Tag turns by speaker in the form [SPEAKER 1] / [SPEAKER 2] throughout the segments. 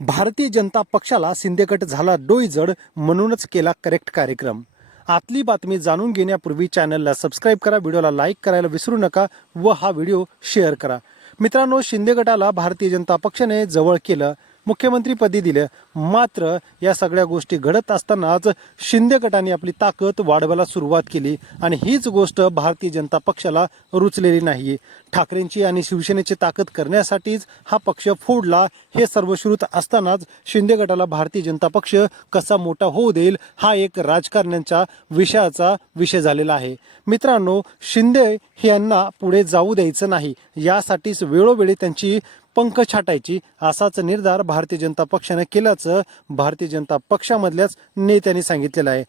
[SPEAKER 1] भारतीय जनता पक्षाला शिंदेगट झाला डोईजड म्हणूनच केला करेक्ट कार्यक्रम. आतली बातमी जाणून घेण्यापूर्वी चॅनलला सबस्क्राईब करा व्हिडिओला लाईक करायला विसरू नका व हा व्हिडिओ शेअर करा. मित्रांनो शिंदे गटाला भारतीय जनता पक्षाने जवळ केलं. मुख्यमंत्रीपदी दिलं. मात्र या सगळ्या गोष्टी घडत असतानाच शिंदे गटाने आपली ताकद वाढवायला सुरुवात केली आणि हीच गोष्ट भारतीय जनता पक्षाला रुचलेली नाही. ठाकरेंची आणि शिवसेनेची ताकद करण्यासाठीच हा पक्ष फोडला हे सर्व श्रुत असतानाच शिंदे गटाला भारतीय जनता पक्ष कसा मोठा होऊ देईल हा एक राजकारण्यांच्या विषयाचा विषय झालेला आहे. मित्रांनो शिंदे यांना पुढे जाऊ द्यायचं नाही. यासाठीच वेळोवेळी त्यांची पंख छाटायची असाच निर्धार भारतीय जनता पक्षाने केल्याचं भारतीय जनता पक्षामधल्याच नेत्यांनी सांगितलेलं आहे.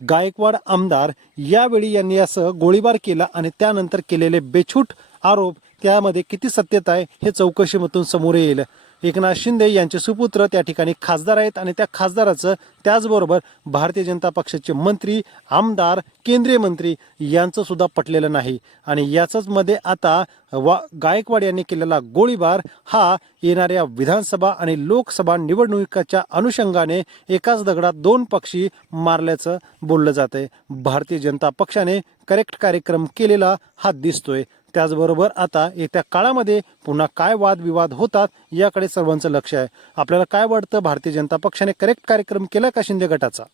[SPEAKER 1] गायकवाड आमदार यावेळी यांनी असं गोळीबार केला आणि त्यानंतर केलेले बेछूट आरोप त्यामध्ये किती सत्यता आहे हे चौकशीमधून समोर येईल. एकनाथ शिंदे यांचे सुपुत्र त्या ठिकाणी खासदार आहेत आणि त्या खासदाराचं त्याचबरोबर भारतीय जनता पक्षाचे मंत्री आमदार केंद्रीय मंत्री यांचं सुद्धा पटलेलं नाही. आणि याचंच मध्ये आता वा गायकवाड यांनी केलेला गोळीबार हा येणाऱ्या विधानसभा आणि लोकसभा निवडणुकीच्या अनुषंगाने एकाच दगडात दोन पक्षी मारल्याचं बोललं जात आहे भारतीय जनता पक्षाने करेक्ट कार्यक्रम केलेला हा दिसतोय. त्याचबरोबर आता येत्या काळामध्ये पुन्हा काय वादविवाद होतात याकडे सर्वांचं लक्ष आहे. आपल्याला काय वाटतं? भारतीय जनता पक्षाने करेक्ट कार्यक्रम केला का शिंदे गटाचा?